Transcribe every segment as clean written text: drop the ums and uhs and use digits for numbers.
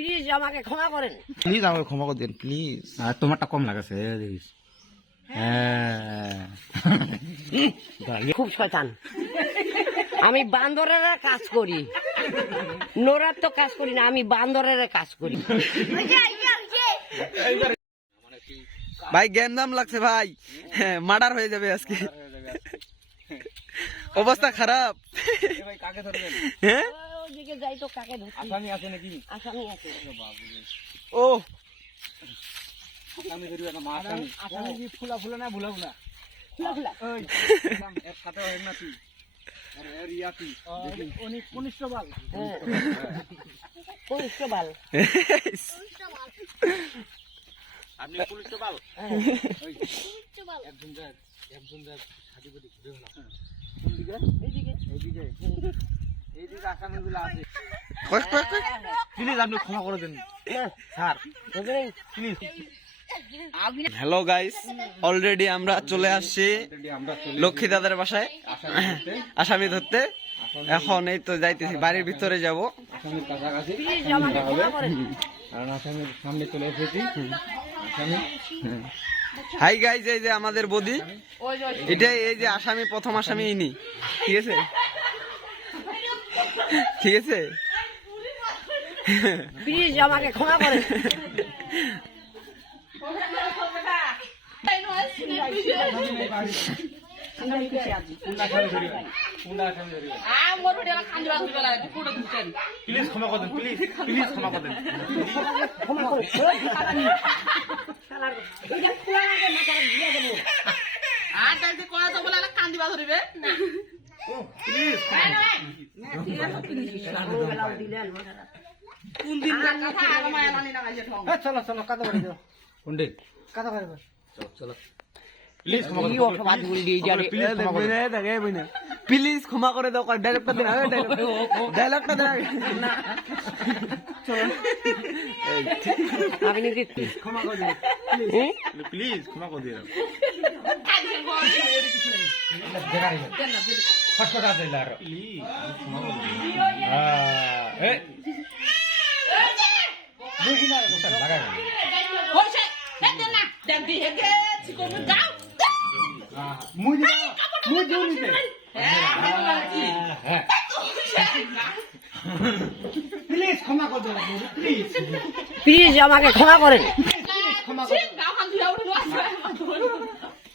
Please আমাকে ক্ষমা করেন, প্লিজ আমাকে ক্ষমা করে দিন প্লিজ। আর তোমারটা কম লাগাছে দেখিস। হ্যাঁ খুব শয়তান। আমি বান্দরের কাজ করি, নোরার তো কাজ করি না, আমি বান্দরের কাজ করি। ভাই গেম দাম লাগছে ভাই, মার্ডার হয়ে যাবে আজকে, অবস্থা খারাপ। হ্যাঁ ওইদিকে যাই তো কাকে ধরছি। আসামি আছে নাকি? আসামি আছে। ও আসামি ধরি একটা মাছ আসামি। আসামি কি ফুলা ফুলা না ভুলা ভুলা? খুলা খুলা। ওই এর সাথে হয় না তুই? আরে এর ইয়াতি দেখি অনেক কনিষ্ঠবাল। হ্যাঁ কনিষ্ঠবাল। আপনি কনিষ্ঠবাল? হ্যাঁ ওই একজন যা ছাতি বদি ঘুরে না। কোন দিকে? এইদিকে। এইদিকে এইদিকে আসামিগুলো আছে। প্লিজ আপনি ক্ষমা করে দিন স্যার, প্লিজ। আমি হ্যালো গাইস, অলরেডি আমরা চলে আসছি আমরা চলে লক্ষ্মী দাদার বাসায় আসামি ধরতে। এখন এই তো যাইতেছি, বাড়ির ভিতরে যাব। আসামির কাছাকাছি প্লিজ আমাকে ক্ষমা করেন। কারণ আসামির সামনে চলে এসেছি। আসামি হাই গাইস, এই যে আমাদের বদি, এটাই এই যে আসামি, প্রথম আসামি ইনি। ঠিক আছে ঠিক আছে। প্লিজ আমাকে ক্ষমা করেন। প্লিজ ক্ষমা করে দেন, প্লিজ প্লিজ ক্ষমা করে দেন। ক্ষমা করে এইটা খোলা লাগে না, তারা দিয়ে দেবো। বেলাও দিলেন মাথাটা। চলো চলো কাদা বাড়ি যাও। কোনটে? কাদা বাড়ি চলো। প্লিজ ক্ষমা করে এই অপবাদ বলে দিয়ে যাবে। প্লিজ ক্ষমা করে দাও, ডায়লগটা দেন, ডায়লগটা দেন। আপনি কি ক্ষমা করে দিন প্লিজ ক্ষমা করে দিন। ফটফট আছে লার প্লিজ এ বুঝি না লাগাই মুই দিও নিতে প্লিজ ক্ষমা করে দাও প্লিজ প্লিজ আমাকে ক্ষমা করেন। ক্ষমা করে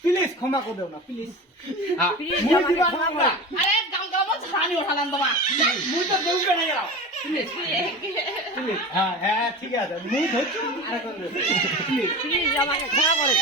প্লিজ ক্ষমা করে দাও না প্লিজ প্লিজ মুই আমাকে দিবা ক্ষমা না করেন। মুই তো দেউবে না গেলাম প্লিজ হ্যাঁ হ্যাঁ ঠিক আছে মুই ধরছি প্লিজ আমাকে ক্ষমা করেন।